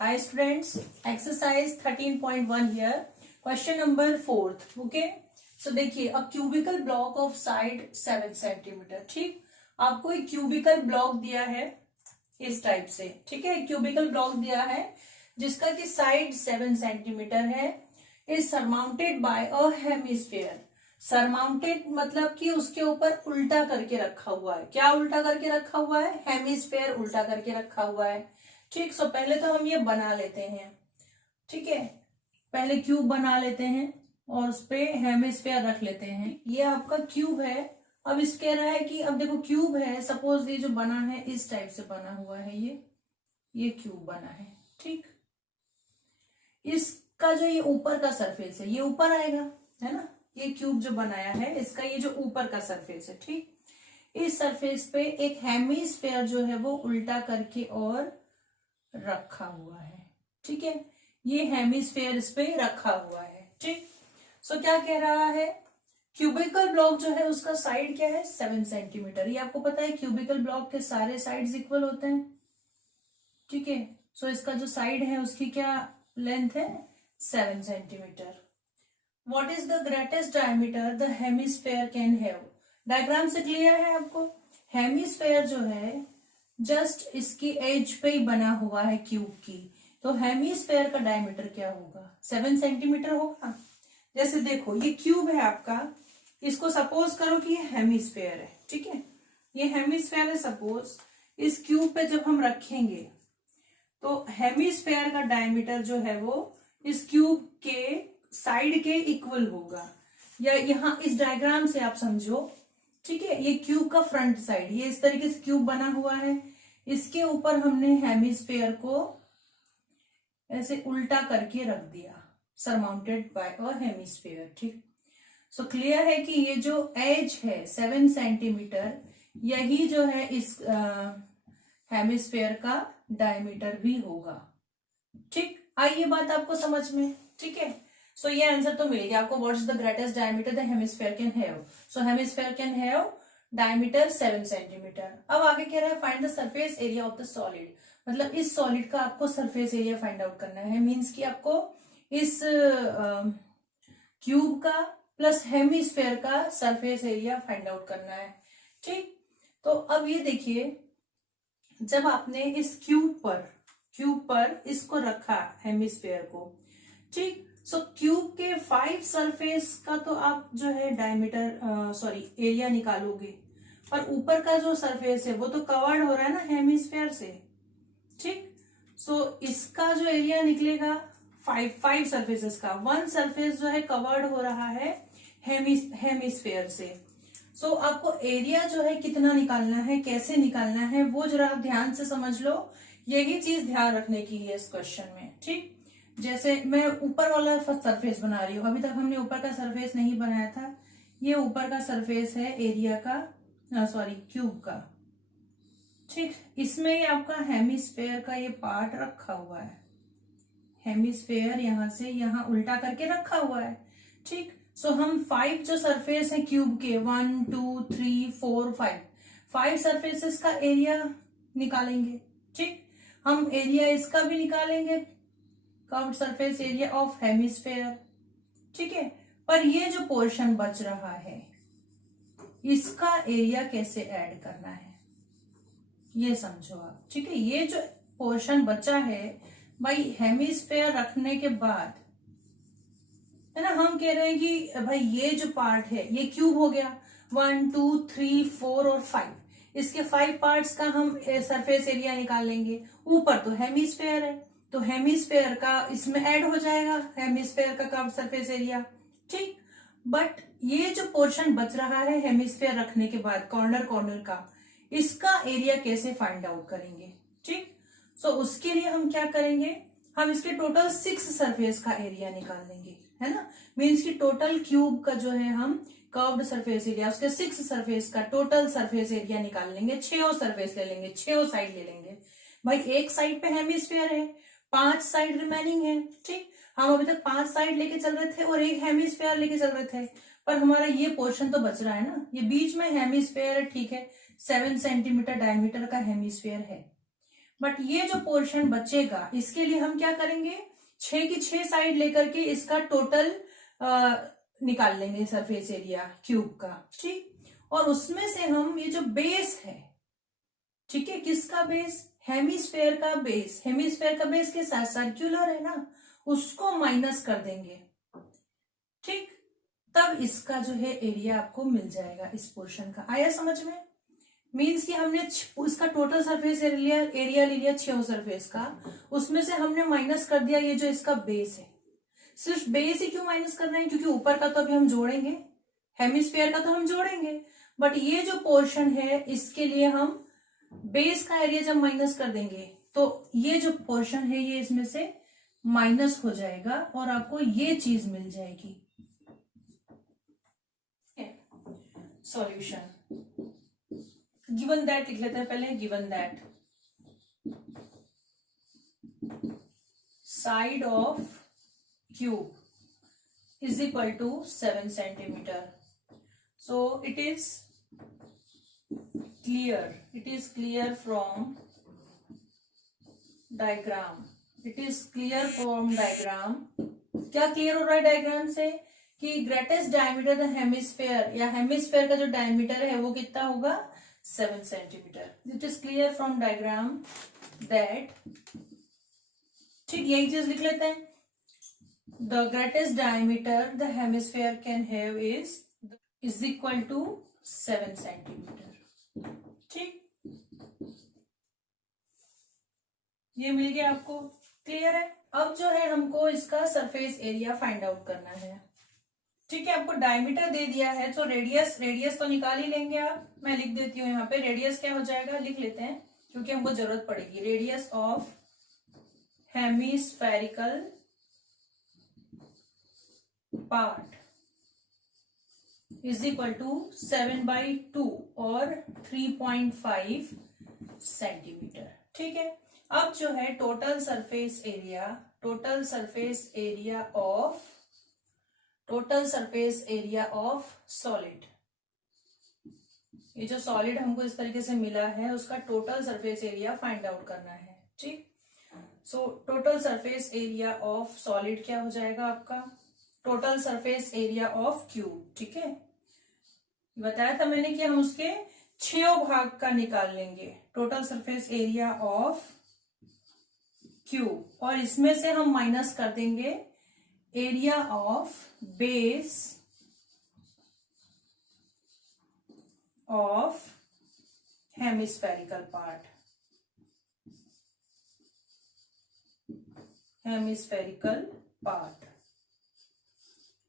Hi students, exercise 13.1 here. Question number 4th. Okay. So देखिए, a cubical block of side 7 centimetre. ठीक, आपको एक cubical block दिया है इस टाइप से. ठीक है, क्यूबिकल ब्लॉक दिया है जिसका कि साइड 7 सेंटीमीटर है. Is surmounted by a hemisphere. Surmounted मतलब कि उसके ऊपर उल्टा करके रखा हुआ है. क्या उल्टा करके रखा हुआ है? हेमिस्फेयर उल्टा करके रखा हुआ है. ठीक, सो पहले तो हम ये बना लेते हैं. ठीक है, पहले क्यूब बना लेते हैं और उस पे हेमिस्फेयर रख लेते हैं. ये आपका क्यूब है. अब इस कह रहा है कि अब देखो क्यूब है, सपोज ये जो बना है इस टाइप से बना हुआ है. ये क्यूब बना है. ठीक, इसका जो ये ऊपर का सरफेस है ये ऊपर आएगा, है ना. ये क्यूब जो बनाया है इसका ये जो ऊपर का सरफेस है, ठीक, इस सरफेस पे एक हेमिस्फेयर जो है वो उल्टा करके और रखा हुआ है. ठीक है, ये हेमिस्फेयर इस पे रखा हुआ है. ठीक, सो क्या कह रहा है? क्यूबिकल ब्लॉक जो है उसका साइड क्या है? 7 सेंटीमीटर. ये आपको पता है क्यूबिकल ब्लॉक के सारे साइड्स इक्वल होते हैं. ठीक है, सो इसका जो साइड है उसकी क्या लेंथ है? 7 centimetre. What is the greatest diameter the hemisphere can have? Diagram से क्लियर है आपको? हेमिस्फेयर जो है जस्ट इसकी एज पे ही बना हुआ है क्यूब की, तो हेमिस्फेयर का डायमीटर क्या होगा? 7 सेंटीमीटर होगा. जैसे देखो ये क्यूब है आपका, इसको सपोज करो कि ये हेमिस्फेयर है. ठीक है, ये हेमिस्फेयर है. सपोज इस क्यूब पे जब हम रखेंगे तो हेमिस्फेयर का डायमीटर जो है वो इस क्यूब के साइड के इक्वल होगा. या यहां इस डायग्राम से आप समझो. ठीक है, ये क्यूब का फ्रंट साइड, ये इस तरीके से क्यूब बना हुआ है. इसके ऊपर हमने हेमिस्फेयर को ऐसे उल्टा करके रख दिया, सरमाउंटेड बाय अ हेमिस्फेयर. ठीक, सो क्लियर है कि ये जो एज है 7 सेंटीमीटर, यही जो है इस हेमिस्फेयर का डायमीटर भी होगा. ठीक, आई ये बात आपको समझ में? ठीक है, सो ये आंसर तो मिल गया आपको. What is the greatest diameter the hemisphere can have? So hemisphere can have diameter 7 centimetre. अब आगे कह रहा है find the surface area of the solid. मतलब इस सॉलिड का आपको सरफेस एरिया फाइंड आउट करना है. मींस कि आपको इस क्यूब का प्लस हेमिस्फेयर का सरफेस एरिया फाइंड आउट करना है. ठीक, तो अब ये देखिए, जब आपने इस क्यूब पर इसको रखा हेमिस्फेयर को, ठीक, सो क्यूब के 5 सरफेस का तो आप जो है डायमीटर एरिया निकालोगे, पर ऊपर का जो सरफेस है वो तो कवर्ड हो रहा है ना हेमिस्फेयर से. ठीक, सो इसका जो एरिया निकलेगा 5 सरफेसेस का, 1 सरफेस जो है कवर्ड हो रहा है हेमिस्फेयर से. सो आपको एरिया जो है कितना निकालना है, कैसे निकालना है, वो जरा आप ध्यान से समझ लो. यही चीज ध्यान रखने की है इस क्वेश्चन में. ठीक, जैसे मैं ऊपर वाला सरफेस बना रही हूँ, अभी तक हमने ऊपर का सरफेस नहीं बनाया था. ये ऊपर का सरफेस है एरिया का, क्यूब का. ठीक, इसमें ये आपका हेमिस्फेयर का ये पार्ट रखा हुआ है. हेमिस्फेयर यहां से यहां उल्टा करके रखा हुआ है. ठीक, सो हम 5 जो सरफेस है क्यूब के, 1 2 3 4 5 सरफेसेस का एरिया निकालेंगे. ठीक, हम एरिया इसका भी निकालेंगे, curved surface area of hemisphere. ठीक है, पर ये जो पोर्शन बच रहा है इसका एरिया कैसे ऐड करना है ये समझो आप. ठीक है, ये जो पोर्शन बचा है भाई हेमिस्फेयर रखने के बाद, है ना, हम कह रहे हैं कि भाई ये जो पार्ट है ये क्यूब हो गया, 1 2 3 4 और 5, इसके 5 पार्ट्स का हम सरफेस एरिया निकाल लेंगे. ऊपर तो हेमिस्फेयर है तो हेमिस्फेयर का इसमें ऐड हो जाएगा, हेमिस्फेयर का कर्व सरफेस एरिया. ठीक, बट ये जो पोर्शन बच रहा है हेमिस्फेयर रखने के बाद कॉर्नर का, इसका एरिया कैसे फाइंड आउट करेंगे? ठीक, सो उसके लिए हम क्या करेंगे, हम इसके टोटल 6 सरफेस का एरिया निकाल लेंगे, है ना. मीन्स की टोटल क्यूब का जो है हम कर्व्ड सरफेस एरिया, उसके 6 सरफेस का टोटल सरफेस एरिया निकाल लेंगे. 6 सरफेस ले लेंगे, 6 साइड ले लेंगे. भाई एक साइड पे हेमिस्फेयर है, 5 साइड रिमेनिंग है. ठीक, हम अभी तक 5 साइड लेके चल रहे थे और एक हेमिस्फेयर लेके चल रहे थे, पर हमारा ये पोर्शन तो बच रहा है ना, ये बीच में हेमिस्फेयर है. ठीक है, 7 सेंटीमीटर डायमीटर का हेमिस्फेयर है, बट ये जो पोर्शन बचेगा इसके लिए हम क्या करेंगे, 6 की 6 साइड लेकर के इसका टोटल निकाल लेंगे सरफेस एरिया क्यूब का, ठीक। और उसमें से हम ये जो बेस है, ठीक है, किसका बेस, हेमिस्फेयर का बेस, हेमिस्फेयर का बेस के साथ सर्क्यूलर है ना, उसको माइनस कर देंगे, ठीक। तब इसका जो है एरिया आपको मिल जाएगा इस पोर्शन का। आया समझ में? मीन्स कि हमने इसका टोटल सरफेस एरिया ले लिया 6 सरफेस का, उसमें से हमने माइनस कर दिया ये जो इसका बेस है। सिर्फ बेस ही क्यों माइनस करना है, क्योंकि ऊपर का तो अभी हम जोड़ेंगे, हेमिस्फीयर का तो हम जोड़ेंगे, बट ये जो पोर्शन है इसके लिए हम बेस का एरिया जब माइनस कर देंगे तो ये जो पोर्शन है ये इसमें से माइनस हो जाएगा और आपको ये चीज मिल जाएगी। सॉल्यूशन गिवन दैट लिख लेते हैं पहले, given that side of cube is equal to 7 centimeter. So it is clear from diagram. It is clear from diagram. क्या क्लियर हो रहा है डायग्राम से कि ग्रेटेस्ट डायमीटर द हेमिस्फेयर या हेमिस्फेयर का जो डायमीटर है वो कितना होगा, 7 centimetre. It is clear from diagram that, ठीक, यही चीज लिख लेते हैं, the greatest diameter the hemisphere can have is equal to 7 centimeter, ठीक। ये मिल गया आपको, क्लियर है। अब जो है हमको इसका सरफेस एरिया फाइंड आउट करना है, ठीक है। आपको डायमीटर दे दिया है तो रेडियस तो निकाल ही लेंगे आप। मैं लिख देती हूँ यहाँ पे, रेडियस क्या हो जाएगा, लिख लेते हैं क्योंकि हमको जरूरत पड़ेगी। Radius of hemispherical part is equal to 7/2 और 3.5 सेंटीमीटर, ठीक है। अब जो है total surface area of solid, ये जो सॉलिड हमको इस तरीके से मिला है उसका total surface area find out करना है, ठीक। So total surface area of solid क्या हो जाएगा आपका, total surface area of cube, ठीक है। बताया था मैंने कि हम उसके 6 भाग का निकाल लेंगे, total surface area of cube, और इसमें से हम माइनस कर देंगे area of base of hemispherical part,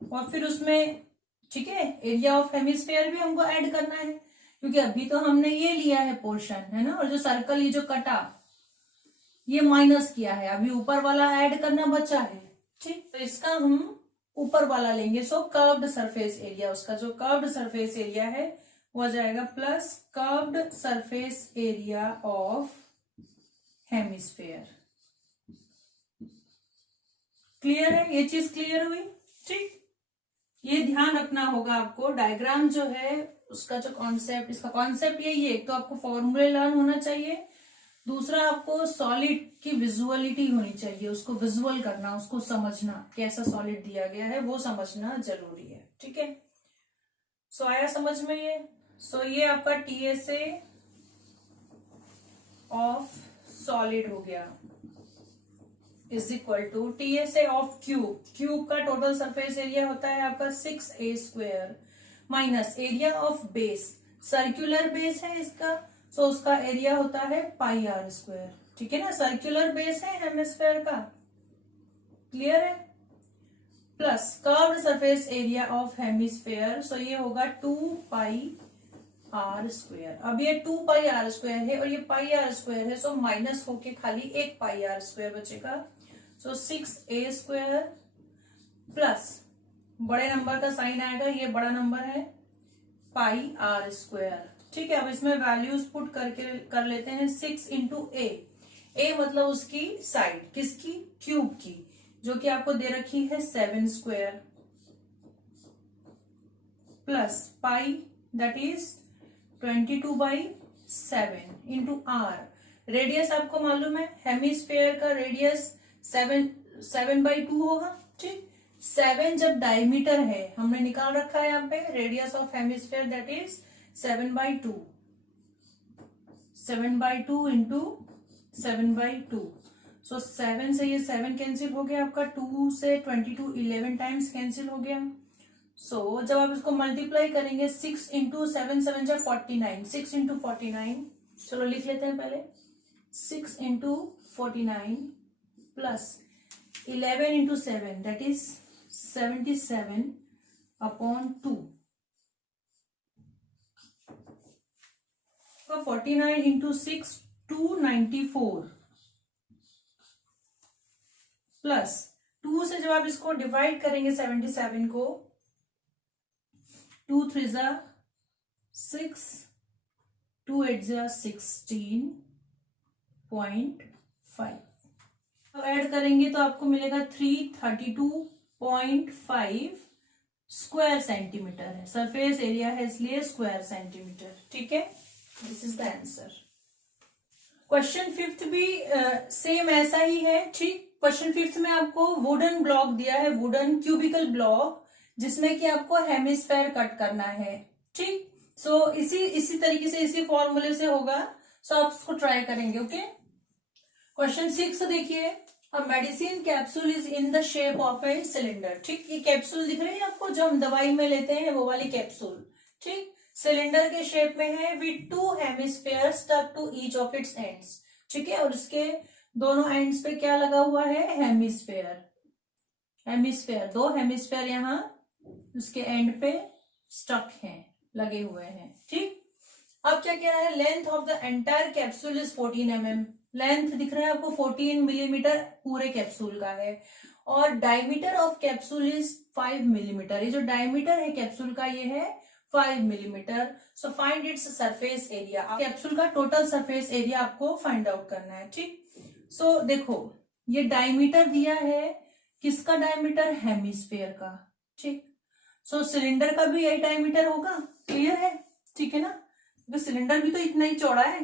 और फिर उसमें, ठीक है, एरिया ऑफ हेमिस्फेयर भी हमको ऐड करना है क्योंकि अभी तो हमने ये लिया है पोर्शन, है ना, और जो सर्कल ये जो कटा ये माइनस किया है, अभी ऊपर वाला ऐड करना बचा है, ठीक। तो इसका हम ऊपर वाला लेंगे, सो कर्व्ड सरफेस एरिया, उसका जो कर्व्ड सरफेस एरिया है वो आ जाएगा plus curved surface area of hemisphere. Clear है, ये चीज क्लियर हुई, ठीक। ये ध्यान रखना होगा आपको, डायग्राम जो है उसका जो कॉन्सेप्ट, इसका कॉन्सेप्ट यही है, एक तो आपको फॉर्मूले लर्न होना चाहिए, दूसरा आपको सॉलिड की विजुअलिटी होनी चाहिए, उसको विजुअल करना, उसको समझना, कैसा सॉलिड दिया गया है वो समझना जरूरी है, ठीक है। सो आया समझ में ये। सो ये आपका टीएसए ऑफ सॉलिड हो गया is equal to TSA of cube, cube का टोटल सरफेस एरिया होता है आपका 6a² minus area of base, circular base है इसका, सो उसका एरिया होता है πr², ठीक है ना, सर्कुलर बेस है हेमिस्फेयर का, क्लियर है, plus curved surface area of hemisphere, so ये होगा 2πr²। अब ये 2πr² है और ये πr² है, सो माइनस होके खाली एक πr² बचेगा, सो 6a² प्लस बड़े नंबर का साइन आएगा, ये बड़ा नंबर है πr², ठीक है। अब इसमें वैल्यूज पुट कर लेते हैं, 6 इंटू ए मतलब उसकी साइड, किसकी, क्यूब की, जो कि आपको दे रखी है 7² plus pi that is 22/7 into R, radius आपको मालूम है, हेमिस्फेयर का रेडियस 7/2 होगा। ठीक, 7 जब डायमीटर है, हमने निकाल रखा है यहाँ पे radius of hemisphere that is 7/2, 7/2 into 7/2। सो 7 से ये 7 कैंसिल हो गया आपका, 2 से 22 11 टाइम्स कैंसिल हो गया। सो जब आप इसको मल्टीप्लाई करेंगे 6 इंटू 7 7 जा 49, 6 इंटू 49, चलो लिख लेते हैं पहले, 6 into 49 plus 11 into 7 that is 77/2। 49 into 6 294 plus 2 से जब आप इसको डिवाइड करेंगे 77 को, 2 3 जा 6, 2 8 जा 16.5। अब ऐड करेंगे तो आपको मिलेगा 332.5 स्क्वायर सेंटीमीटर है, सरफेस एरिया है इसलिए स्क्वायर सेंटीमीटर। ठीक है, this is the answer. Question 5th भी सेम ऐसा ही है। ठीक, क्वेश्चन 5th में आपको वुडन ब्लॉक दिया है, वुडन क्यूबिकल ब्लॉक, जिसमें कि आपको हेमिस्फेयर कट करना है। ठीक, सो इसी तरीके से, इसी फॉर्मूले से होगा। सो आप इसको ट्राई करेंगे। ओके, क्वेश्चन 6 देखिए, a medicine capsule is in the shape of a cylinder. ठीक, ये कैप्सूल दिख रही है आपको, जो हम दवाई में लेते हैं वो वाली कैप्सूल। ठीक, सिलेंडर के शेप में है, with 2 hemisphere stuck to each of its ends. ठीक है, और इसके दोनों एंड्स पे क्या लगा हुआ है, हेमिस्फेयर। हेमिस्फेयर, 2 हेमिस्फेयर यहाँ उसके एंड पे स्टक हैं, लगे हुए हैं। ठीक, अब क्या कह रहा है, length of the entire capsule is 14 mm। Length दिख रहा है आपको 14 मिलीमीटर पूरे कैप्सूल का है, और diameter of capsule is 5 millimetre. ये जो डायमीटर है कैप्सूल का ये है 5 millimetre. So find its surface area. Capsule का टोटल सरफेस एरिया आपको फाइंड आउट करना है। ठीक, सो देखो ये डायमीटर दिया है, किसका डायमीटर, हेमिस्फेयर का। ठीक, सो सिलेंडर का भी यही डायमीटर होगा, क्लियर है। ठीक है ना, तो सिलेंडर भी तो इतना ही चौड़ा है,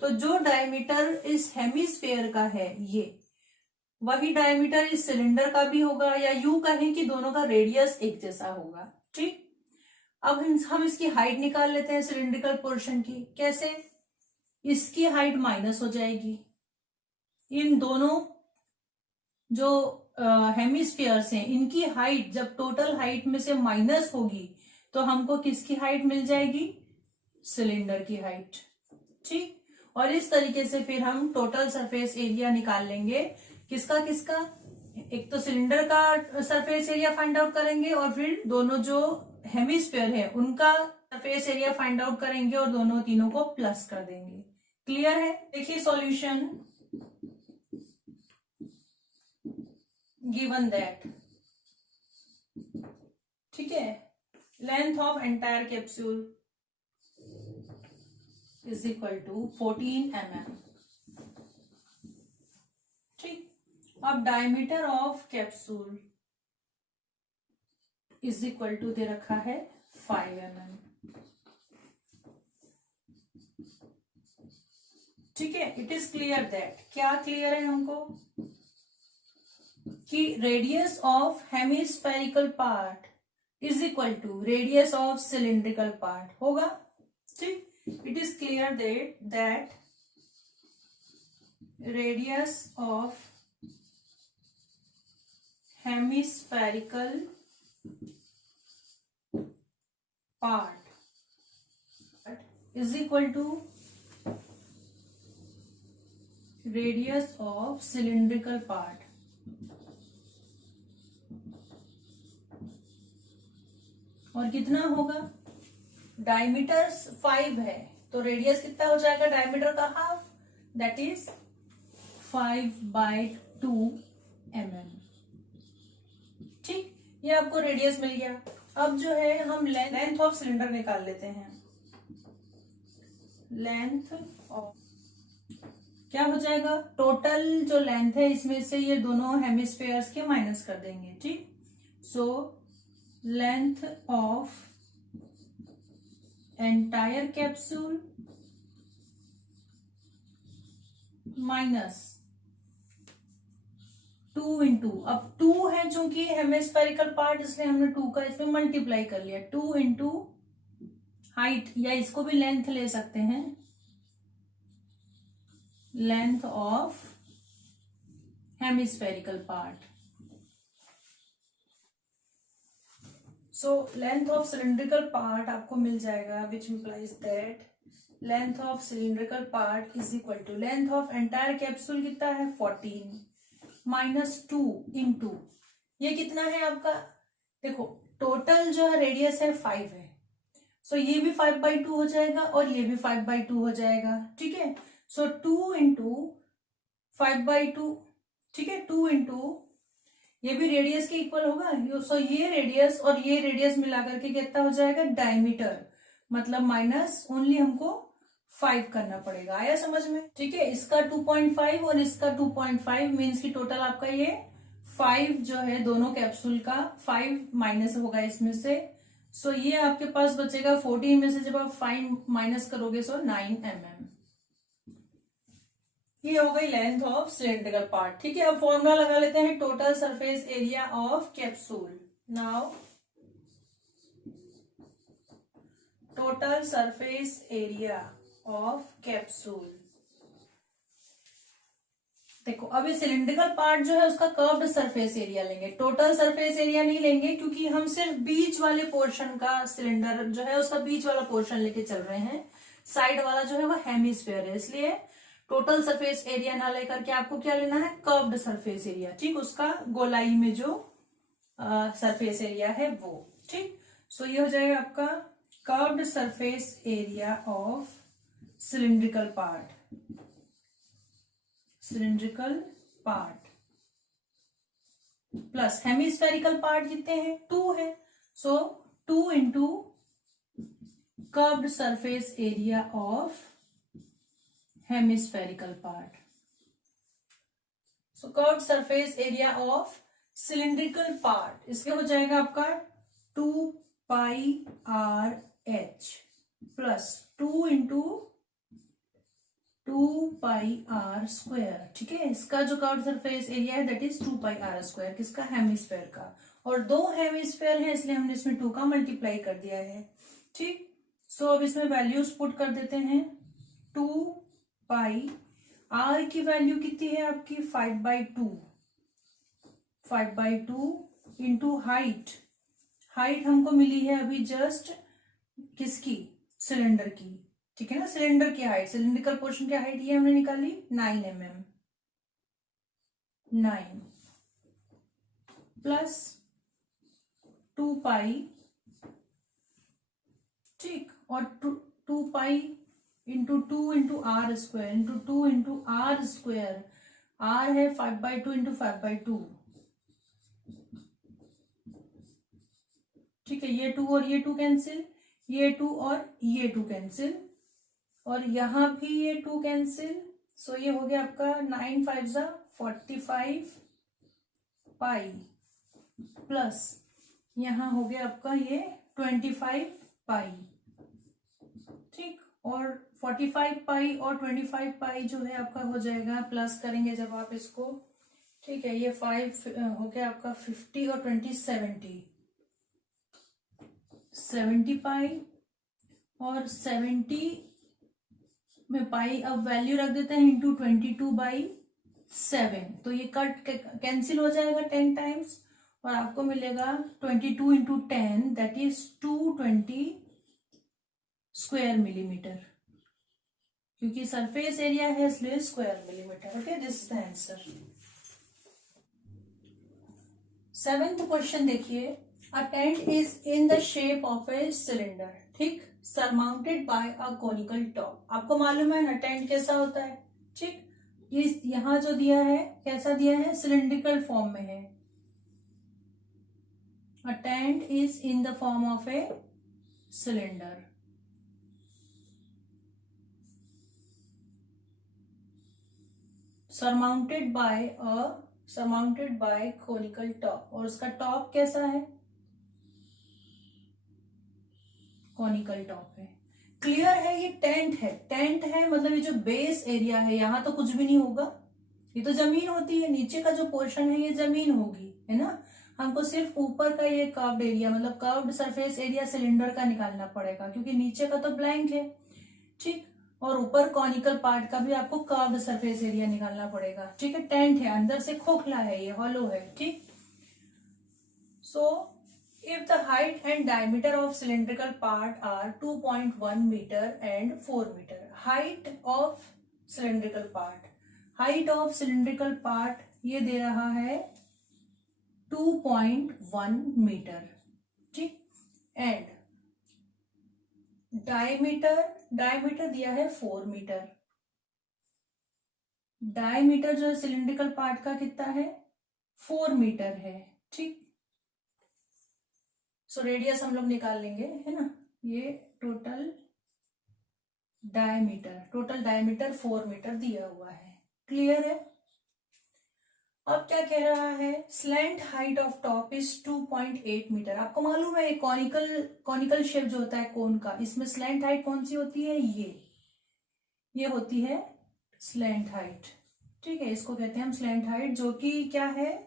तो जो डायमीटर इस हेमिस्फेयर का है ये, वही डायमीटर इस सिलेंडर का भी होगा, या यूं कहें कि दोनों का रेडियस एक जैसा होगा। ठीक, अब हम इसकी हाइट निकाल लेते हैं सिलिंड्रिकल पोर्शन की। कैसे, इसकी हाइट माइनस हो जाएगी, इन दोनों जो हेमिस्फीयर्स हैं इनकी हाइट जब टोटल हाइट में से माइनस होगी तो हमको किसकी हाइट मिल जाएगी, सिलेंडर की हाइट। ठीक, और इस तरीके से फिर हम टोटल सरफेस एरिया निकाल लेंगे, किसका किसका, एक तो सिलेंडर का सरफेस एरिया फाइंड आउट करेंगे, और फिर दोनों जो हेमिस्फीयर है उनका सरफेस एरिया फाइंड आउट करेंगे, और दोनों तीनों को प्लस कर देंगे। क्लियर है। देखिए सॉल्यूशन, गिवन दैट, ठीक है, length of entire capsule is equal to 14 mm। ठीक, अब diameter of capsule is equal to दे रखा है 5 mm। ठीक है, इट इज क्लियर दैट, क्या क्लियर है हमको, कि radius of hemispherical part is equal to radius of cylindrical part होगा। ठीक, it is clear that radius of hemispherical part is equal to radius of cylindrical part. और कितना होगा, diameter 5 है तो रेडियस कितना हो जाएगा, डायमीटर का हाफ, दैट इज 5/2 mm। ठीक, ये आपको रेडियस मिल गया। अब जो है हम लेंथ ऑफ सिलेंडर निकाल लेते हैं। लेंथ ऑफ क्या हो जाएगा, टोटल जो लेंथ है इसमें से ये दोनों हेमिस्फेयर्स के माइनस कर देंगे। ठीक, सो length of entire capsule minus 2 into, अब 2 है चूंकि हेमिस्फेरिकल पार्ट इसलिए हमने 2 का इसमें मल्टीप्लाई कर लिया, 2 इंटू हाइट, या इसको भी लेंथ ले सकते हैं, length of hemispherical part. So length of cylindrical part आपको मिल जाएगा, which implies that length of cylindrical part is equal to length of entire capsule कितना है 14 माइनस 2 इंटू ये कितना है आपका, देखो टोटल जो है रेडियस है 5 है, सो ये भी 5/2 हो जाएगा और ये भी 5/2 हो जाएगा, ठीक है। सो 2 इंटू 5/2, ठीक है, 2 इंटू ये भी रेडियस के इक्वल होगा, सो ये रेडियस और ये रेडियस मिलाकर के कितना हो जाएगा डायमीटर, मतलब माइनस ओनली हमको 5 करना पड़ेगा। आया समझ में, ठीक है। इसका 2.5 और इसका 2.5 मीन्स की टोटल आपका ये 5 जो है दोनों कैप्सूल का 5 माइनस होगा इसमें से, सो ये आपके पास बचेगा 14 में से जब आप 5 माइनस करोगे सो 9 mm। ये हो गई लेंथ ऑफ सिलिंड्रिकल पार्ट, ठीक है। अब फॉर्मूला लगा लेते हैं, total surface area of capsule. Now total surface area of capsule, देखो अब ये सिलिंड्रिकल पार्ट जो है उसका कर्व्ड सरफेस एरिया लेंगे, टोटल सरफेस एरिया नहीं लेंगे क्योंकि हम सिर्फ बीच वाले पोर्शन का सिलेंडर जो है उसका बीच वाला पोर्शन लेके चल रहे हैं, साइड वाला जो है वो हेमिस्फीयर है, इसलिए टोटल सरफेस एरिया ना लेकर के आपको क्या लेना है कर्व्ड सरफेस एरिया, ठीक, उसका गोलाई में जो सरफेस एरिया है वो, ठीक। सो ये हो जाएगा आपका curved surface area of cylindrical part, cylindrical part plus hemispherical part कितने हैं 2 है, सो 2 into curved surface area of hemispherical part. So curved surface area of cylindrical part इसके हो जाएगा आपका 2πr/h प्लस 2 इंटू 2πr², ठीक है। इसका जो कर्व्ड सरफेस एरिया है दैट इज 2πr², किसका हेमिस्फेयर का, और 2 हेमिस्फेयर है इसलिए हमने इसमें 2 का मल्टीप्लाई कर दिया है, ठीक। सो अब इसमें वैल्यूज पुट कर देते हैं, 2π r की वैल्यू कितनी है आपकी 5/2 इंटू हाइट, हाइट हमको मिली है अभी जस्ट किसकी सिलेंडर की, ठीक है ना, सिलेंडर की हाइट, सिलिंड्रिकल पोर्शन की हाइट ये हमने निकाली 9 mm, 9 प्लस 2π, ठीक, और 2π into 2 into r² into 2 into r², r है 5/2 इंटू 5/2, ठीक है। ये 2 और ये 2 कैंसिल, ये 2 और ये 2 कैंसिल, और यहां भी ये 2 कैंसिल, सो ये हो गया आपका 9 5 45 पाई प्लस यहां हो गया आपका ये 25 पाई, ठीक, और 45 पाई और 25 पाई जो है आपका हो जाएगा, प्लस करेंगे जब आप इसको, ठीक है, ये 5 हो गया आपका 50 और 20 70 पाई, और 70 में पाई अब वैल्यू रख देते हैं इंटू 22/7, तो ये कट कैंसिल हो जाएगा 10 टाइम्स और आपको मिलेगा 22 into 10 that is 220 square millimetre, क्योंकि सरफेस एरिया है इसलिए square millimetre, okay, this is the answer. 7th question देखिए, a tent is in the shape of a cylinder, ठीक, surmounted by a conical top. आपको मालूम है ना टेंट कैसा होता है, ठीक, इस यहां जो दिया है कैसा दिया है, सिलिंड्रिकल फॉर्म में है। A tent is in the form of a cylinder, surmounted by conical top, और उसका टॉप कैसा है, कॉनिकल टॉप है। क्लियर है, ये टेंट है, टेंट है मतलब ये जो बेस एरिया है यहाँ तो कुछ भी नहीं होगा, ये तो जमीन होती है, नीचे का जो पोर्शन है ये जमीन होगी, है ना। हमको सिर्फ ऊपर का ये कर्व्ड एरिया मतलब कर्व्ड सरफेस एरिया सिलेंडर का निकालना पड़ेगा, क्योंकि नीचे का तो ब्लैंक है, ठीक। और ऊपर कॉनिकल पार्ट का भी आपको कर्व्ड सरफेस एरिया निकालना पड़ेगा, ठीक है। टेंट है, अंदर से खोखला है, ये हॉलो है, ठीक। सो if the height and diameter of cylindrical part are 2.1 meter and 4 meter, height of cylindrical part, height of cylindrical part ये दे रहा है 2.1 मीटर, ठीक। एंड डायमीटर दिया है 4 मीटर, डायमीटर जो है सिलिंड्रिकल पार्ट का कितना है 4 मीटर है, ठीक। सो रेडियस हम लोग निकाल लेंगे, है ना। ये टोटल डायमीटर 4 मीटर दिया हुआ है, क्लियर है। अब क्या कह रहा है, slant height of top is 2.8 metre. आपको मालूम है कॉनिकल शेप जो होता है कोन का, इसमें स्लैंट हाइट कौन सी होती है, ये होती है स्लैंट हाइट, ठीक है। इसको कहते हैं हम स्लैंट हाइट, जो कि क्या है,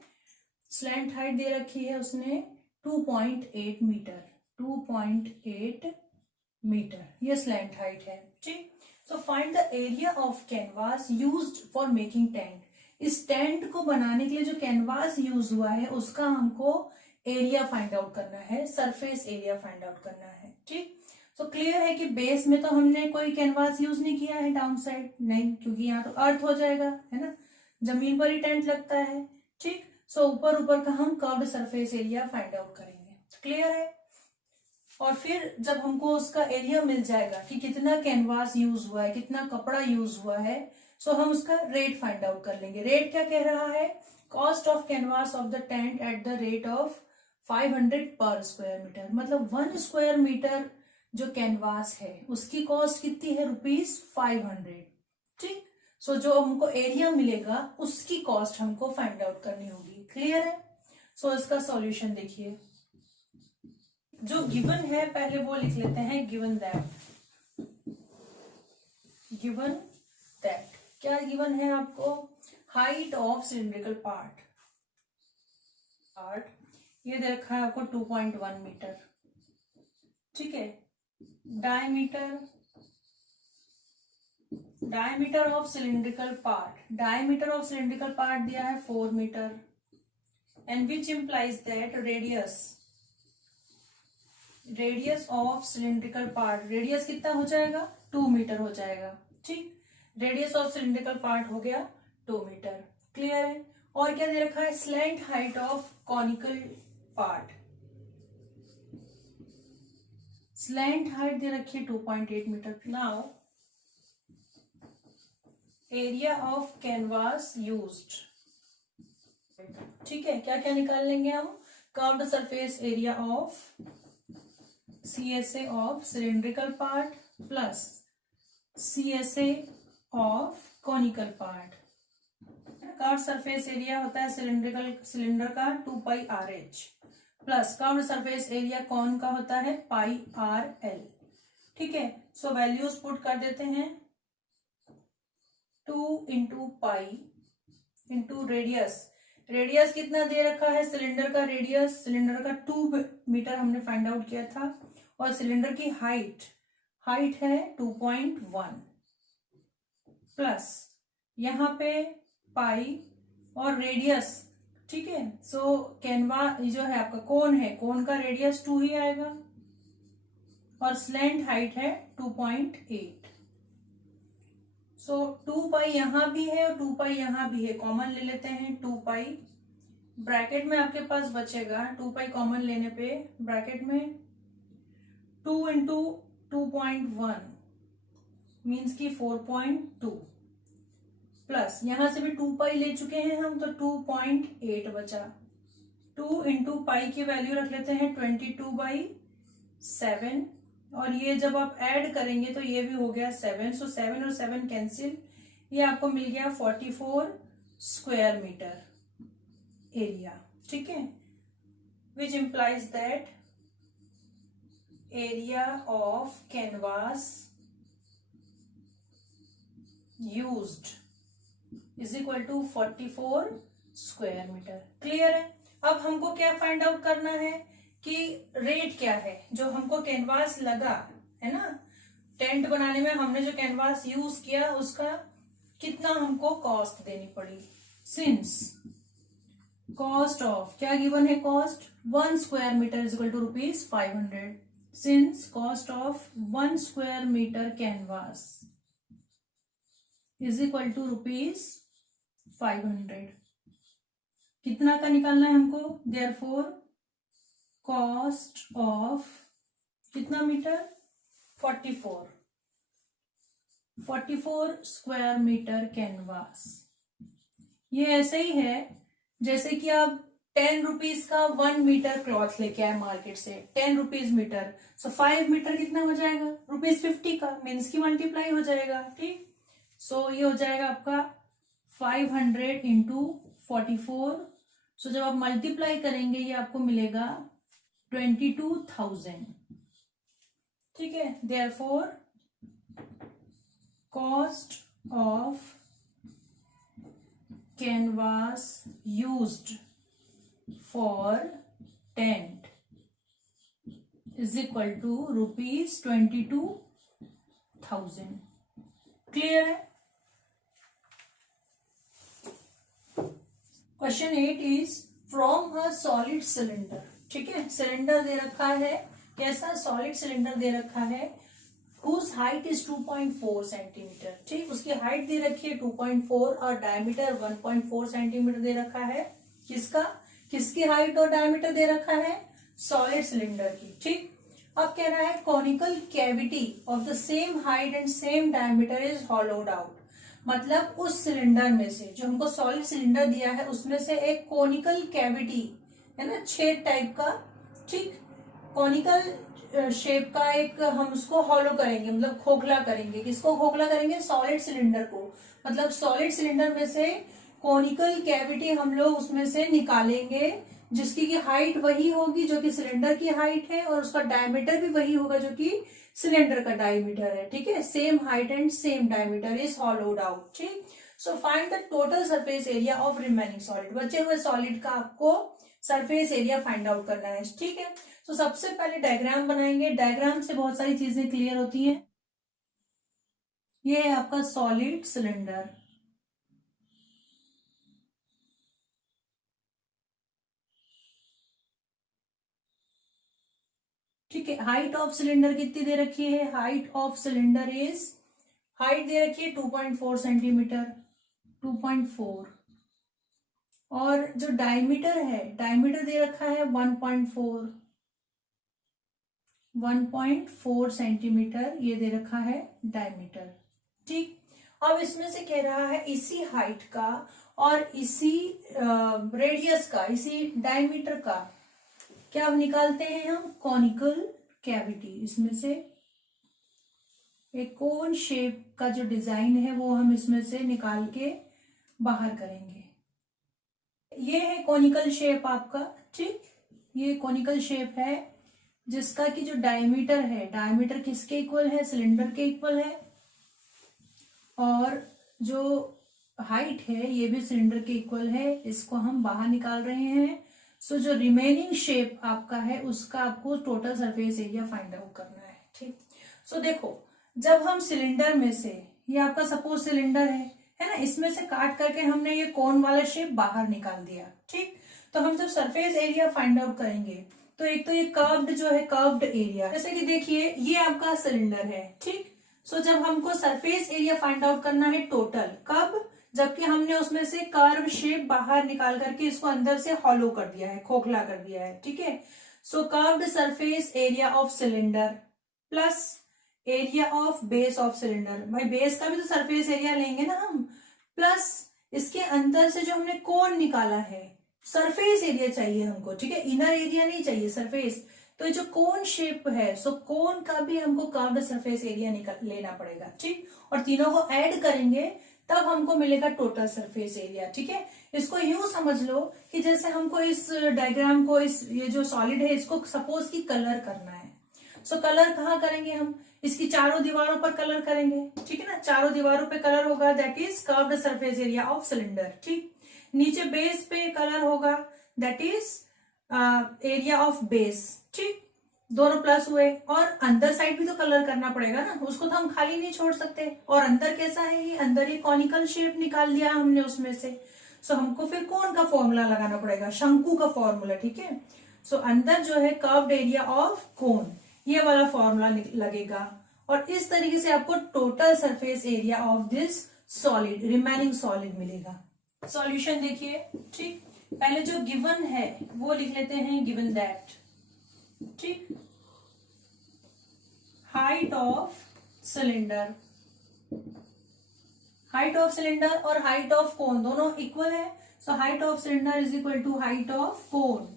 स्लैंट हाइट दे रखी है उसने 2.8 मीटर, 2.8 मीटर, ये स्लैंट हाइट है, ठीक। So find the area of canvas used for making tent. इस टेंट को बनाने के लिए जो कैनवास यूज हुआ है उसका हमको एरिया फाइंड आउट करना है, सरफेस एरिया फाइंड आउट करना है, ठीक। सो क्लियर है कि बेस में तो हमने कोई कैनवास यूज नहीं किया है, डाउन साइड नहीं, क्योंकि यहाँ तो अर्थ हो जाएगा, है ना, जमीन पर ही टेंट लगता है, ठीक। सो ऊपर का हम curved surface area find out करेंगे, क्लियर है। और फिर जब हमको उसका एरिया मिल जाएगा कि कितना कैनवास यूज हुआ है, कितना कपड़ा यूज हुआ है, सो हम उसका रेट फाइंड आउट कर लेंगे। रेट क्या कह रहा है, cost of canvas of the tent at the rate of 500 पर स्क्वायर मीटर, मतलब 1 स्क्वायर मीटर जो कैनवास है उसकी कॉस्ट कितनी है, ₹500, ठीक। सो जो हमको एरिया मिलेगा उसकी कॉस्ट हमको फाइंड आउट करनी होगी, क्लियर है। सो इसका सॉल्यूशन देखिए, जो गिवन है पहले वो लिख लेते हैं, गिवन दैट क्या गिवन है आपको, हाइट ऑफ सिलिंड्रिकल पार्ट ये दे रखा है आपको 2.1 मीटर, ठीक है। डायमीटर ऑफ सिलिंड्रिकल पार्ट दिया है 4 metre, and which implies that radius of cylindrical part, radius कितना हो जाएगा 2 मीटर हो जाएगा, ठीक। रेडियस ऑफ सिलिंड्रिकल पार्ट हो गया 2 मीटर, क्लियर है। और क्या दे रखा है, slant height of conical part, slant height दे रखी है 2.8 metre. Now area of canvas used, ठीक है। क्या क्या निकाल लेंगे हम, curved surface area of CSA of cylindrical part plus CSA of conical part. Curved surface area होता है सिलेंडर का 2πRH plus curved surface area cone का होता है πRL, ठीक है। सो वैल्यूज पुट कर देते हैं, 2 इंटू पाई इंटू रेडियस कितना दे रखा है, सिलेंडर का रेडियस, सिलेंडर का 2 मीटर हमने फाइंड आउट किया था, और सिलेंडर की हाइट है 2.1 प्लस यहाँ पे पाई और रेडियस, ठीक है। सो कैनवा जो है आपका कोन है, कोन का रेडियस 2 ही आएगा, और स्लैंट हाइट है 2.8। सो 2 पाई यहां भी है और 2 पाई यहां भी है, कॉमन ले लेते हैं 2 पाई, ब्रैकेट में आपके पास बचेगा 2 पाई कॉमन लेने पे ब्रैकेट में 2 इंटू 2.1 मीन्स की 4.2 प्लस यहां से भी 2 पाई ले चुके हैं हम, तो 2.8 बचा। 2 इंटू पाई की वैल्यू रख लेते हैं 22/7, और ये जब आप ऐड करेंगे तो ये भी हो गया 7, सो 7 और 7 कैंसिल, ये आपको मिल गया 44 स्क्वायर मीटर एरिया, ठीक है। Which implies that area of canvas used is equal to 44 square metre. Clear है। अब हमको क्या फाइंड आउट करना है कि रेट क्या है जो हमको कैनवास लगा है ना, टेंट बनाने में हमने जो कैनवास यूज किया उसका कितना हमको कॉस्ट देनी पड़ी। सिंस कॉस्ट ऑफ क्या गिवन है, cost 1 square metre is equal to ₹500, since cost of 1 square metre canvas is equal to ₹500, कितना का निकालना है हमको, देयरफॉर कॉस्ट ऑफ कितना मीटर, 44 स्क्वायर मीटर कैनवास। ये ऐसे ही है जैसे कि आप 10 रुपीज का 1 मीटर क्लॉथ लेके आए मार्केट से, 10 रुपीज मीटर, सो 5 मीटर कितना हो जाएगा, ₹50 का, मीन्स की मल्टीप्लाई हो जाएगा। ठीक, सो ये हो जाएगा आपका 500 इंटू 44। सो जब आप मल्टीप्लाई करेंगे ये आपको मिलेगा 22,000। ठीक है, therefore cost of canvas used for tent is equal to ₹22,000। Clear है। Question 8 is from a solid cylinder. ठीक है, सिलेंडर दे रखा है, कैसा सॉलिड सिलेंडर दे रखा है, whose height is 2.4 सेंटीमीटर। ठीक, उसकी हाइट दे रखी है 2.4 और डायमीटर 1.4 सेंटीमीटर दे रखा है। किसका, किसकी हाइट और डायमीटर दे रखा है, सॉलिड सिलेंडर की। ठीक, अब कह रहा है conical cavity of the same height and same diameter is hollowed out. मतलब उस सिलेंडर में से, जो हमको सॉलिड सिलेंडर दिया है उसमें से एक कॉनिकल कैविटी है ना, छेद टाइप का, ठीक, कॉनिकल शेप का एक, हम उसको हॉलो करेंगे, मतलब खोखला करेंगे। किसको खोखला करेंगे, सॉलिड सिलेंडर को। मतलब सॉलिड सिलेंडर में से कॉनिकल कैविटी हम लोग उसमें से निकालेंगे, जिसकी की हाइट वही होगी जो कि सिलेंडर की हाइट है, और उसका डायमीटर भी वही होगा जो कि सिलेंडर का डायमीटर है। ठीक है, same height and same diameter is hollowed out. ठीक, so find the total surface area of remaining solid. बचे हुए सॉलिड का आपको सरफेस एरिया फाइंड आउट करना है। ठीक है, तो सबसे पहले डायग्राम बनाएंगे। डायग्राम से बहुत सारी चीजें क्लियर होती हैं। ये है आपका सॉलिड सिलेंडर। ठीक है, हाइट ऑफ सिलेंडर कितनी दे रखी है, height of cylinder is, height दे रखी है 2.4 सेंटीमीटर, 2.4, और जो डायमीटर है, डायमीटर दे रखा है 1.4 सेंटीमीटर, ये दे रखा है डायमीटर। ठीक, अब इसमें से कह रहा है इसी हाइट का और इसी रेडियस का, इसी डायमीटर का क्या निकालते हैं हम, कॉनिकल कैविटी। इसमें से एक कोन शेप का जो डिजाइन है वो हम इसमें से निकाल के बाहर करेंगे। ये है कॉनिकल शेप आपका। ठीक, ये कॉनिकल शेप है जिसका कि जो डायमीटर है, डायमीटर किसके इक्वल है, सिलेंडर के इक्वल है, और जो हाइट है ये भी सिलेंडर के इक्वल है। इसको हम बाहर निकाल रहे हैं। सो जो रिमेनिंग शेप आपका है उसका आपको total surface area find out करना है। ठीक, सो देखो, जब हम सिलेंडर में से, ये आपका सपोज सिलेंडर है ना, इसमें से काट करके हमने ये कोन वाला शेप बाहर निकाल दिया। ठीक, तो हम जब सरफेस एरिया फाइंड आउट करेंगे तो एक तो ये कर्व्ड जो है, कर्व्ड एरिया, जैसे कि देखिए ये आपका सिलेंडर है। ठीक, सो जब हमको सरफेस एरिया फाइंड आउट करना है टोटल, कब, जबकि हमने उसमें से कर्व शेप बाहर निकाल करके इसको अंदर से हॉलो कर दिया है, खोखला कर दिया है। ठीक है, so curved surface area of cylinder plus area of base of cylinder, भाई बेस का भी तो सरफेस एरिया लेंगे ना हम, प्लस इसके अंदर से जो हमने कोन निकाला है, सरफेस एरिया चाहिए हमको। ठीक है, इनर एरिया नहीं चाहिए, सरफेस। तो ये जो कोन शेप है, सो कोन का भी हमको कर्व्ड सरफेस एरिया लेना पड़ेगा। ठीक, और तीनों को ऐड करेंगे तब हमको मिलेगा टोटल सरफेस एरिया। ठीक है, इसको यूं समझ लो कि जैसे हमको इस डायग्राम को, इस ये जो सॉलिड है इसको सपोज की कलर करना है। सो कलर कहाँ करेंगे हम, इसकी चारों दीवारों पर कलर करेंगे, ठीक है ना, चारों दीवारों पे कलर होगा, that is curved surface area of cylinder. ठीक, नीचे बेस पे कलर होगा, that is area of base. ठीक, दोनों प्लस हुए, और अंदर साइड भी तो कलर करना पड़ेगा ना, उसको तो हम खाली नहीं छोड़ सकते। और अंदर कैसा है, ये अंदर ये कॉनिकल शेप निकाल लिया हमने उसमें से, सो हमको फिर कौन का फॉर्मूला लगाना पड़ेगा, शंकु का फॉर्मूला। ठीक है, सो अंदर जो है कर्व्ड एरिया ऑफ कोन, ये वाला फॉर्मूला लगेगा। और इस तरीके से आपको total surface area of this solid, remaining solid मिलेगा। सॉल्यूशन देखिए, ठीक, पहले जो गिवन है वो लिख लेते हैं, गिवन दैट, ठीक, height of cylinder, height of cylinder और हाइट ऑफ कोन दोनों इक्वल है, so height of cylinder is equal to height of cone.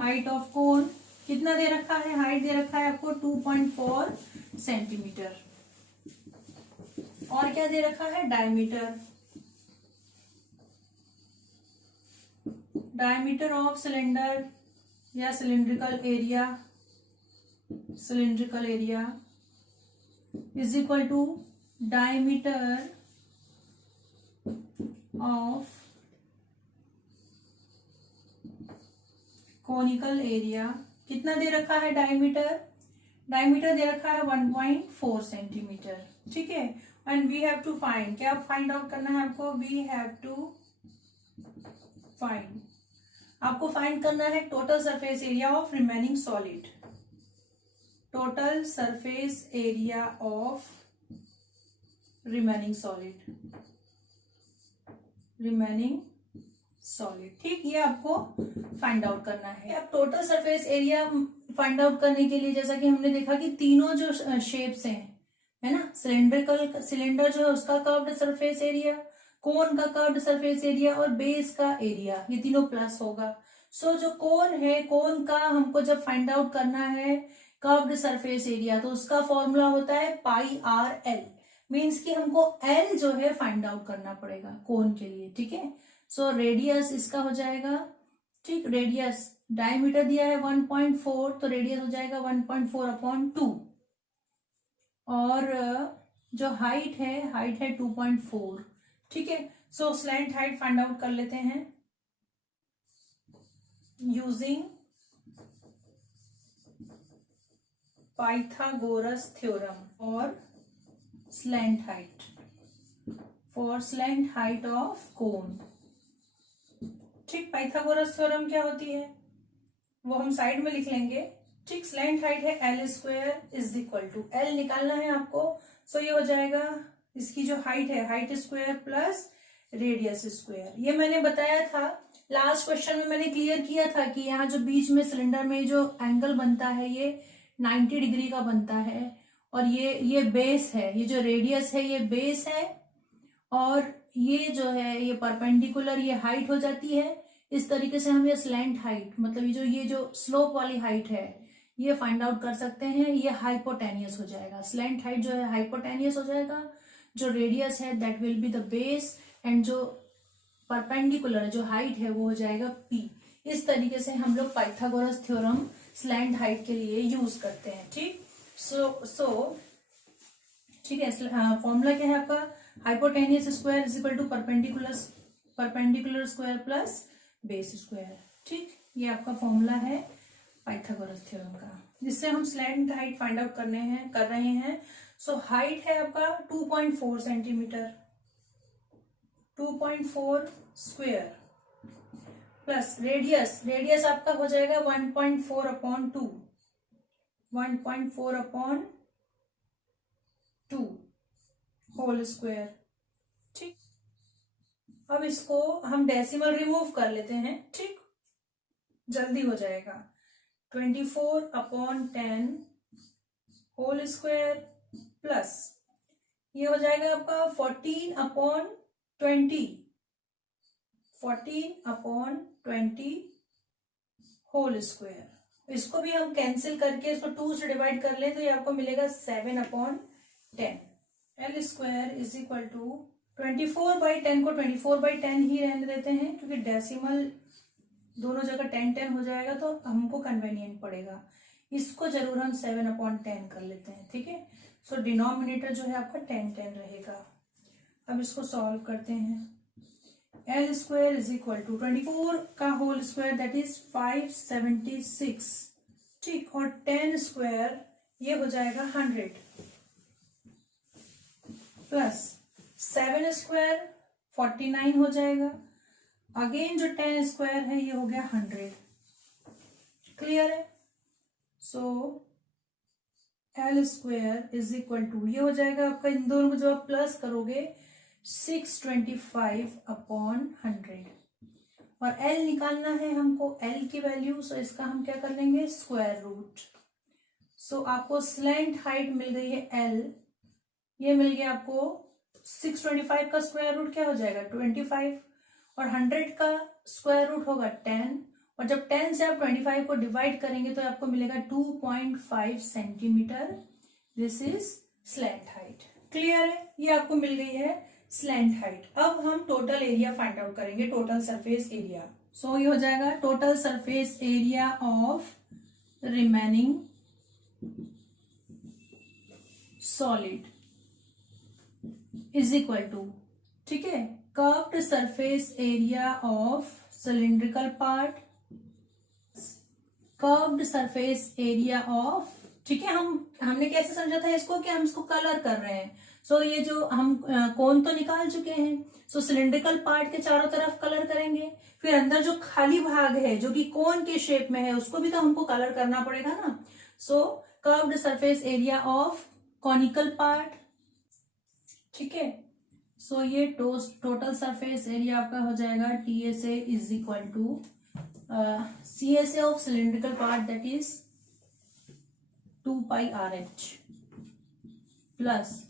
Height of cone कितना दे रखा है, हाइट दे रखा है आपको 2.4 सेंटीमीटर, और क्या दे रखा है, डायमीटर, डायमीटर ऑफ सिलेंडर या cylindrical area, cylindrical area is equal to diameter of conical area. कितना दे रखा है डायमीटर, डायमीटर दे रखा है 1.4 सेंटीमीटर। ठीक है, and we have to find, क्या फाइंड आउट करना है आपको, वी हैव टू फाइंड, आपको फाइंड करना है total surface area of remaining solid, total surface area of remaining solid, remaining solid. ठीक, ये आपको फाइंड आउट करना है। अब total surface area find out करने के लिए, जैसा कि हमने देखा कि तीनों जो शेप्स हैं, है ना, सिलेंड्रिकल, सिलेंडर जो है उसका कर्व्ड सरफेस एरिया, कोन का कर्व्ड सरफेस एरिया और बेस का एरिया, ये तीनों प्लस होगा। सो जो कोन है, कोन का हमको जब फाइंड आउट करना है कर्व्ड सरफेस एरिया, तो उसका फॉर्मूला होता है पाई आर एल, मीन्स कि हमको एल जो है फाइंड आउट करना पड़ेगा कोन के लिए। ठीक है, सो रेडियस इसका हो जाएगा, ठीक, रेडियस, डायमीटर दिया है 1.4, तो रेडियस हो जाएगा 1.4/2, और जो हाइट है 2.4। ठीक है, सो स्लैंट हाइट फाइंड आउट कर लेते हैं यूजिंग पाइथागोरस थ्योरम और slant height, for slant height of कोन। ठीक, पाइथागोरस थ्योरम क्या होती है वो हम साइड में लिख लेंगे। ठीक, स्लैंट हाइट है L square is equal to, L निकालना है आपको, सो ये हो जाएगा, इसकी जो हाइट है, height square plus radius square. ये मैंने बताया था लास्ट क्वेश्चन में, मैंने क्लियर किया था कि यहाँ जो बीच में सिलेंडर में जो एंगल बनता है ये 90 डिग्री का बनता है, और ये बेस है, ये जो रेडियस है ये बेस है, और ये जो है ये परपेंडिकुलर, ये हाइट हो जाती है। इस तरीके से हम ये स्लैंट हाइट, मतलब ये जो स्लोप वाली हाइट है ये फाइंड आउट कर सकते हैं, ये हाइपोटेनियस हो जाएगा, स्लैंट हाइट जो है हाइपोटेनियस हो जाएगा, जो रेडियस है that will be the base, and जो परपेंडिकुलर जो हाइट है वो हो जाएगा पी। इस तरीके से हम लोग पाइथागोरस थ्योरम स्लैंट हाइट के लिए यूज करते हैं। ठीक, सो ठीक है, फॉर्मूला क्या है आपका, hypotenuse square is equal to perpendicular square plus base square. ठीक, ये आपका फॉर्मूला है पाइथागोरस थ्योरम का, जिससे हम स्लैंट हाइट फाइंड आउट कर रहे हैं। सो हाइट है आपका 2.4 सेंटीमीटर, 2.4 स्क्वायर प्लस रेडियस आपका हो जाएगा 1.4/2, 1.4/2 होल स्क्वायर। ठीक, अब इसको हम डेसिमल रिमूव कर लेते हैं, ठीक, जल्दी हो जाएगा। 24/10 होल स्क्वायर प्लस ये हो जाएगा आपका 14/20, 14/20 होल स्क्वायर। इसको भी हम कैंसिल करके इसको 2 से डिवाइड कर लें तो ये आपको मिलेगा 7/10। L square is equal to 24/10 को 24/10 ही रहने देते हैं, क्योंकि डेसिमल दोनों जगह 10 हो जाएगा तो हमको कन्वेनियंट पड़ेगा। इसको जरूर हम 7/10 कर लेते हैं, ठीक है। सो डिनोमिनेटर जो है आपका 10 रहेगा। अब इसको सॉल्व करते हैं। L square is equal to 24 का होल स्क्वायर दैट इज 576, ठीक, और 10 स्क्वायर ये हो जाएगा 100 प्लस 7 स्क्वायर 49 हो जाएगा। अगेन जो 10 स्क्वायर है ये हो गया 100। क्लियर है। So L square is equal to ये हो जाएगा आपका, इन दोनों को जब आप प्लस करोगे 625/100, और एल निकालना है हमको, एल की वैल्यू। सो इसका हम क्या कर लेंगे, स्क्वायर रूट। सो आपको स्लैंट हाइट मिल गई है एल, ये मिल गया आपको 625 का स्क्वायर रूट क्या हो जाएगा 25, और 100 का स्क्वायर रूट होगा 10, और जब 10 से आप 25 को डिवाइड करेंगे तो आपको मिलेगा 2.5 centimetre. This is slant height. Clear है, ये आपको मिल गई है स्लैंट हाइट। अब हम टोटल एरिया फाइंड आउट करेंगे, टोटल सरफेस एरिया। सो ये हो जाएगा total surface area of remaining solid is equal to, ठीक है, curved surface area of cylindrical part, curved surface area of, ठीक है। हमने कैसे समझा था इसको कि हम इसको कलर कर रहे हैं। सो ये जो हम कोन तो निकाल चुके हैं, सो सिलिंड्रिकल पार्ट के चारों तरफ कलर करेंगे, फिर अंदर जो खाली भाग है जो कि कोन के शेप में है उसको भी तो हमको कलर करना पड़ेगा ना। So curved surface area of conical part, ठीक है। सो ये टोटल सरफेस एरिया आपका हो जाएगा TSA is equal to CSA of cylindrical part that is 2πRH plus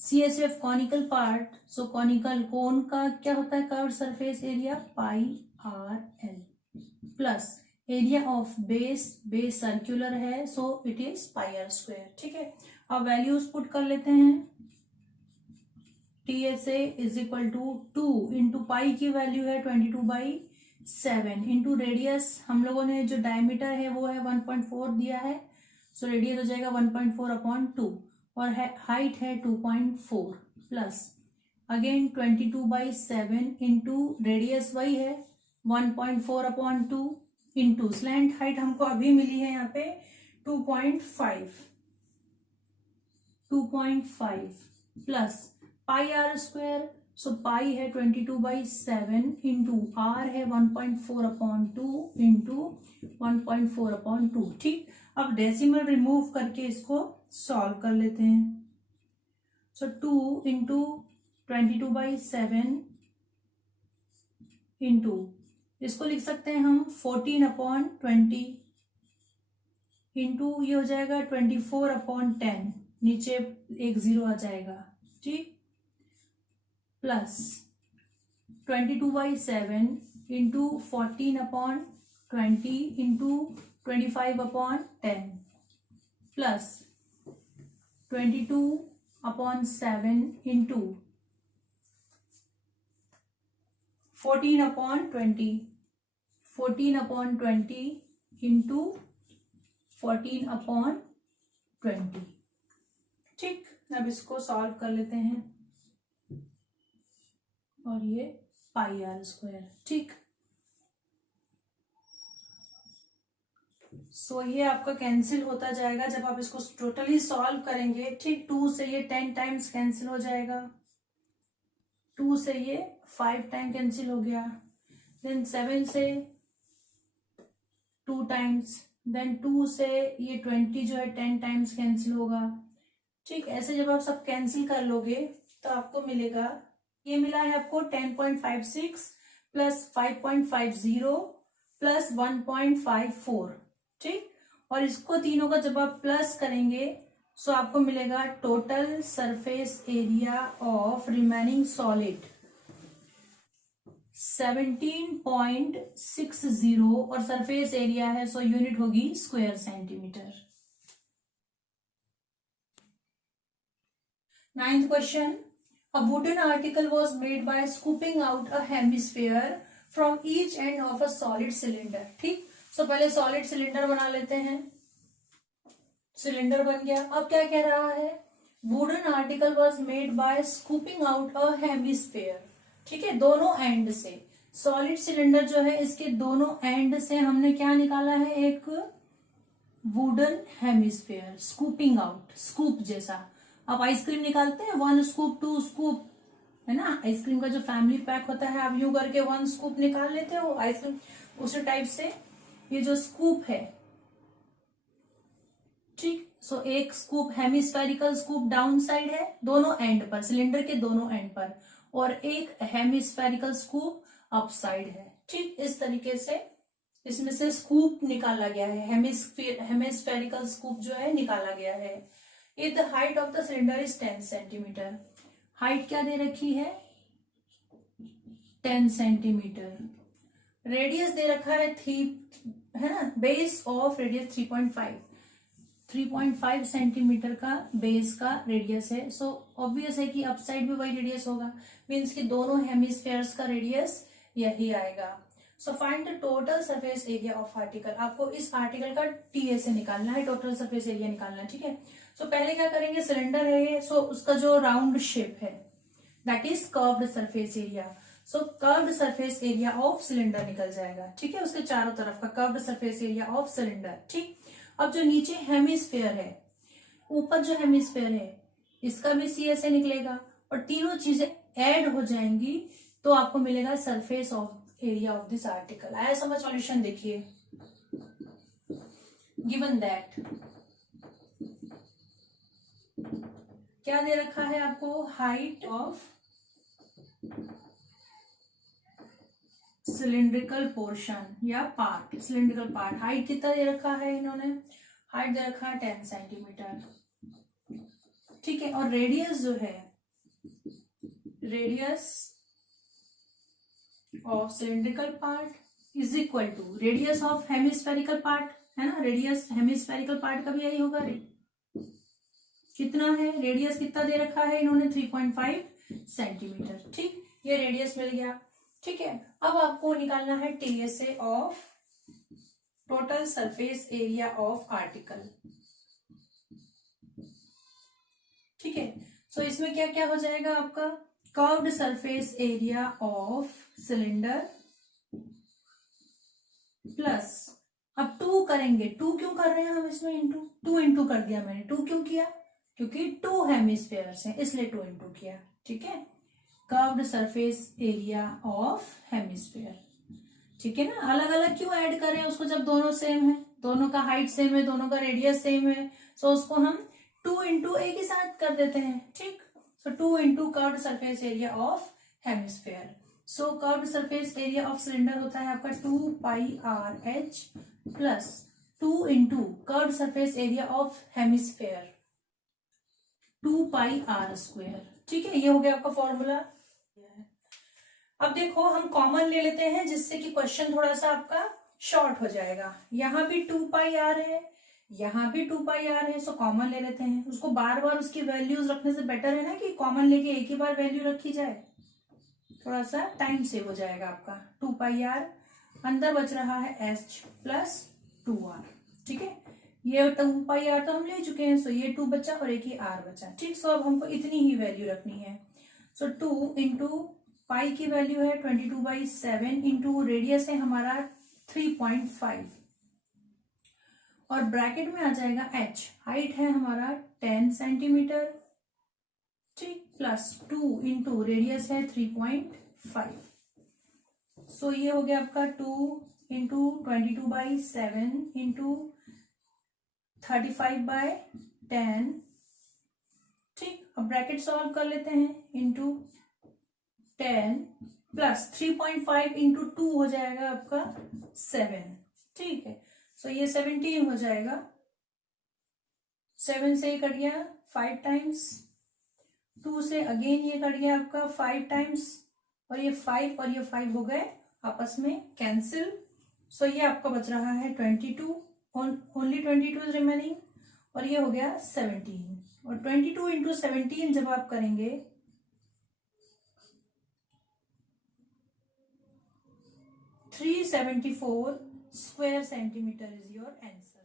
CSA of conical part, so conical cone का क्या होता है curved surface area πRL, plus area of base circular है so it is πr², ठीक है। अब values put कर लेते हैं। TSA is equal to 2 into pi की वैल्यू है 22/7 इंटू रेडियस, हम लोगों ने जो डायमीटर है वो है 1.4 दिया है, सो रेडियस हो जाएगा 1.4/2, और हाइट है 2.4 प्लस अगेन 22/7 इंटू रेडियस वही है 1.4/2 इंटू स्लैंट हाइट हमको अभी मिली है यहाँ पे 2.5 प्लस πr², सो पाई है 22/7 इंटू आर है 1.4/2 इंटू 1.4/2, ठीक। अब डेसिमल रिमूव करके इसको सॉल्व कर लेते हैं। सो 2 इंटू 22/7 इंटू इसको लिख सकते हैं हम 14/20 इंटू ये हो जाएगा 24/10, नीचे एक 0 आ जाएगा, ठीक, plus 22/7 into 14/20 into 25/10 plus 22/7 into 14/20 into 14/20, ठीक। अब इसको सॉल्व कर लेते हैं, और ये πr², ठीक। सो ये आपका कैंसिल होता जाएगा जब आप इसको टोटली सॉल्व करेंगे, ठीक। 2 से ये 10 टाइम्स कैंसिल हो जाएगा, 2 से ये 5 टाइम कैंसिल हो गया, देन 7 से 2 टाइम्स, देन 2 से ये 20 जो है 10 टाइम्स कैंसिल होगा, ठीक। ऐसे जब आप सब कैंसिल कर लोगे तो आपको मिलेगा, ये मिला है आपको 10.56 प्लस 5.50 प्लस 1.54, ठीक। और इसको तीनों का जब आप प्लस करेंगे सो आपको मिलेगा total surface area of remaining solid 17.60, और सरफेस एरिया है सो यूनिट होगी square centimetre. 9th question, a wooden article was made by scooping out a hemisphere from each end of a solid cylinder, ठीक। सो पहले solid cylinder बना लेते हैं। Cylinder बन गया। अब क्या कह रहा है, wooden article was made by scooping out a hemisphere. ठीक है, दोनों एंड से सॉलिड सिलेंडर जो है इसके दोनों एंड से हमने क्या निकाला है, एक wooden hemisphere, scooping out, scoop जैसा। आप आइसक्रीम निकालते हैं 1 स्कूप 2 स्कूप, है ना, आइसक्रीम का जो फैमिली पैक होता है आप यूं करके 1 स्कूप निकाल लेते हो आइसक्रीम, उसी टाइप से ये जो स्कूप है, ठीक। सो एक scoop hemispherical scoop down side है दोनों एंड पर, सिलेंडर के दोनों एंड पर, और एक हेमिस्फेरिकल स्कूप अप साइड है। ठीक, इस तरीके से इसमें से स्कूप निकाला गया है, हेमिस्फेरिकल स्कूप जो है निकाला गया है। If the height of the cylinder is 10 centimetre, height क्या दे रखी है, 10 सेंटीमीटर। रेडियस दे रखा है 3, है ना, बेस ऑफ रेडियस 3.5 सेंटीमीटर का बेस का रेडियस है। सो ऑब्वियस है कि अप साइड भी वही रेडियस होगा, मीन्स कि दोनों हेमिस्फेयर्स का रेडियस यही आएगा। सो find the total surface area of article, आपको इस आर्टिकल का टीए से निकालना है, टोटल सरफेस एरिया निकालना है। ठीक है, सो पहले क्या करेंगे, सिलेंडर है ये, सो उसका जो राउंड शेप है that is curved surface area. So curved surface area of cylinder निकल जाएगा। ठीक है, उसके चारों तरफ का curved surface area of cylinder. ठीक, अब जो नीचे हेमिस्फेयर है, ऊपर जो हेमिस्फेयर है इसका भी सी ऐसे निकलेगा, और तीनों चीजें ऐड हो जाएंगी तो आपको मिलेगा surface of area of this article. आया समझ? सॉल्यूशन देखिए, गिवन दैट क्या दे रखा है आपको, हाइट ऑफ सिलिंड्रिकल पोर्शन या पार्ट, सिलिंड्रिकल पार्ट, हाइट कितना दे रखा है इन्होंने, हाइट दे रखा है 10 सेंटीमीटर। ठीक है, और रेडियस जो है, radius of cylindrical part is equal to radius of hemispherical part, है ना, रेडियस हेमिस्फेरिकल पार्ट का भी यही होगा। कितना है रेडियस, कितना दे रखा है इन्होंने, 3.5 सेंटीमीटर। ठीक, ये रेडियस मिल गया। ठीक है, अब आपको निकालना है TSA of total surface area of article. ठीक है, सो इसमें क्या क्या हो जाएगा आपका, curved surface area of cylinder plus, अब 2 करेंगे, 2 क्यों कर रहे हैं हम इसमें, इंटू 2 इंटू कर दिया मैंने। 2 क्यों किया, क्योंकि 2 हेमिस्फेयर्स हैं इसलिए 2 इंटू किया। ठीक है, curved surface area of hemisphere. ठीक है ना, अलग अलग क्यों ऐड कर रहे हैं उसको, जब दोनों सेम है, दोनों का हाइट सेम है, दोनों का रेडियस सेम है, सो उसको हम 2 इंटू एक ही साथ कर देते हैं। ठीक, सो 2 into curved surface area of hemisphere. So curved surface area of cylinder होता है आपका 2πRH plus 2 into curved surface area of hemisphere 2πr²। ठीक है, ये हो गया आपका फॉर्मूला। अब देखो हम कॉमन ले लेते हैं जिससे कि क्वेश्चन थोड़ा सा आपका शॉर्ट हो जाएगा। यहाँ भी 2πr है, यहाँ भी 2πr है, सो कॉमन ले लेते हैं। उसको बार बार उसकी वैल्यूज रखने से बेटर है ना कि कॉमन लेके एक ही बार वैल्यू रखी जाए, थोड़ा सा टाइम सेव हो जाएगा आपका। 2πr अंदर बच रहा है h प्लस 2r। ठीक है, ये 2πr तो हम ले चुके हैं, सो ये 2 बचा और एक ही r बचा। ठीक, सो अब हमको इतनी ही वैल्यू रखनी है। सो 2 इंटू पाई की वैल्यू है 22/7 इंटू रेडियस है हमारा 3.5 और ब्रैकेट में आ जाएगा h, हाइट है हमारा 10 सेंटीमीटर। ठीक, प्लस 2 इंटू रेडियस है 3.5। सो ये हो गया आपका 2 इंटू 22/7 इंटू 35/10। ठीक, अब ब्रैकेट सॉल्व कर लेते हैं, इंटू 10 प्लस 3.5 इंटू 2 हो जाएगा आपका 7। ठीक है, सो ये 17 हो जाएगा। 7 से कट गया 5 टाइम्स, 2 से अगेन ये कट गया आपका 5 टाइम्स, और ये 5 और ये 5 हो गए आपस में कैंसिल। सो ये आपका बच रहा है 22, ओनली 22 रिमेनिंग, और ये हो गया 17। और 22 इंटू 17 जब आप करेंगे 374 square centimeter is your answer.